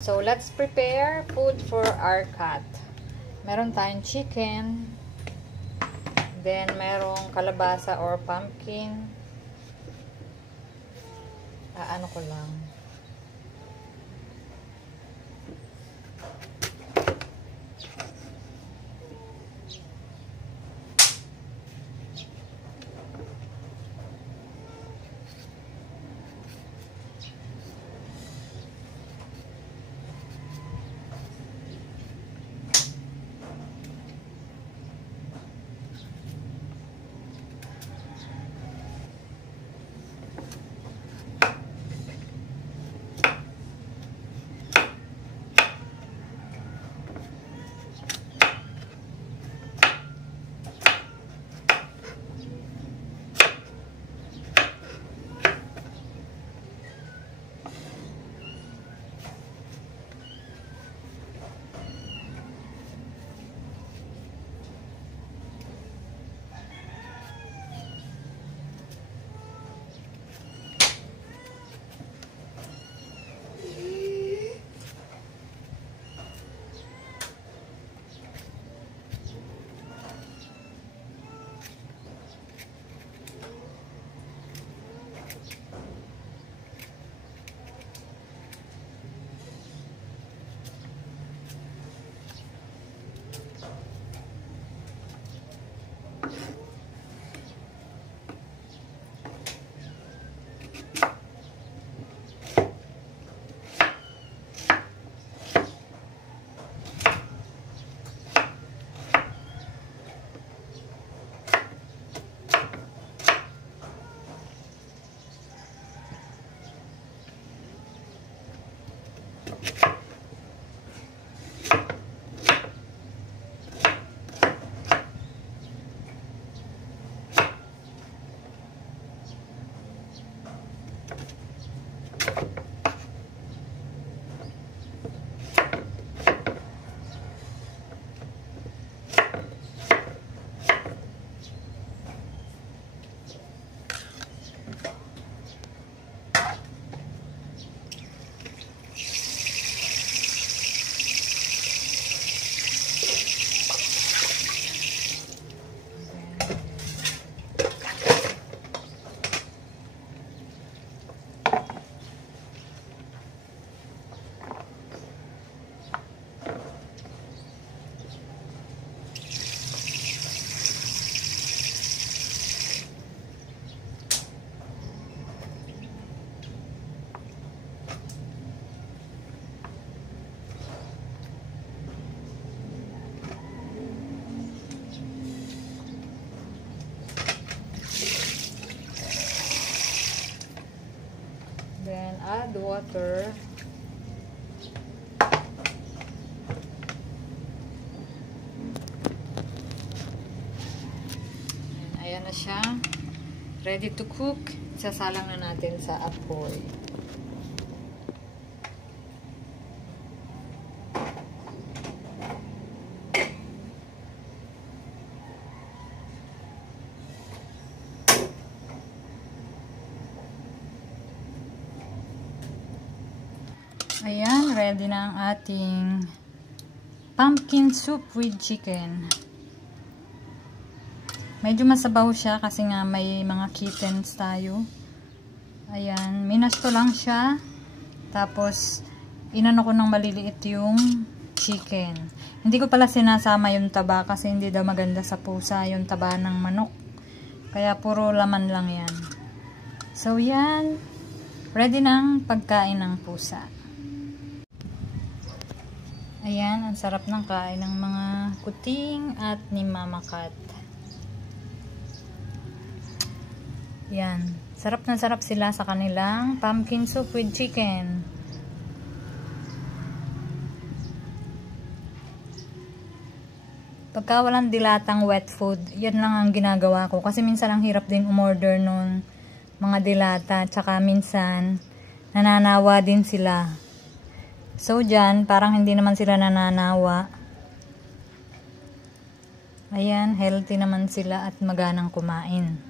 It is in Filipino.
So, let's prepare food for our cat. Meron tayong chicken. Then, merong kalabasa or pumpkin. Ano ko lang. Then, add water. Ayan na siya. Ready to cook. Sasalang na natin sa apoy. Ayan, ready na ang ating pumpkin soup with chicken. Medyo masabaw siya kasi nga may mga kittens tayo. Ayan, minash ko lang siya. Tapos, inano ko ng maliliit yung chicken. Hindi ko pala sinasama yung taba kasi hindi daw maganda sa pusa yung taba ng manok. Kaya puro laman lang yan. So, yan. Ready na ang pagkain ng pusa. Ayan, ang sarap ng kain ng mga kuting at ni Mama Cat. Yan, sarap na sarap sila sa kanilang pumpkin soup with chicken. Pagka walang dilatang wet food, yan lang ang ginagawa ko. Kasi minsan ang hirap din umorder nun mga dilata. Tsaka minsan, nananawa din sila. So, dyan, parang hindi naman sila nananawa. Ayan, healthy naman sila at maganang kumain.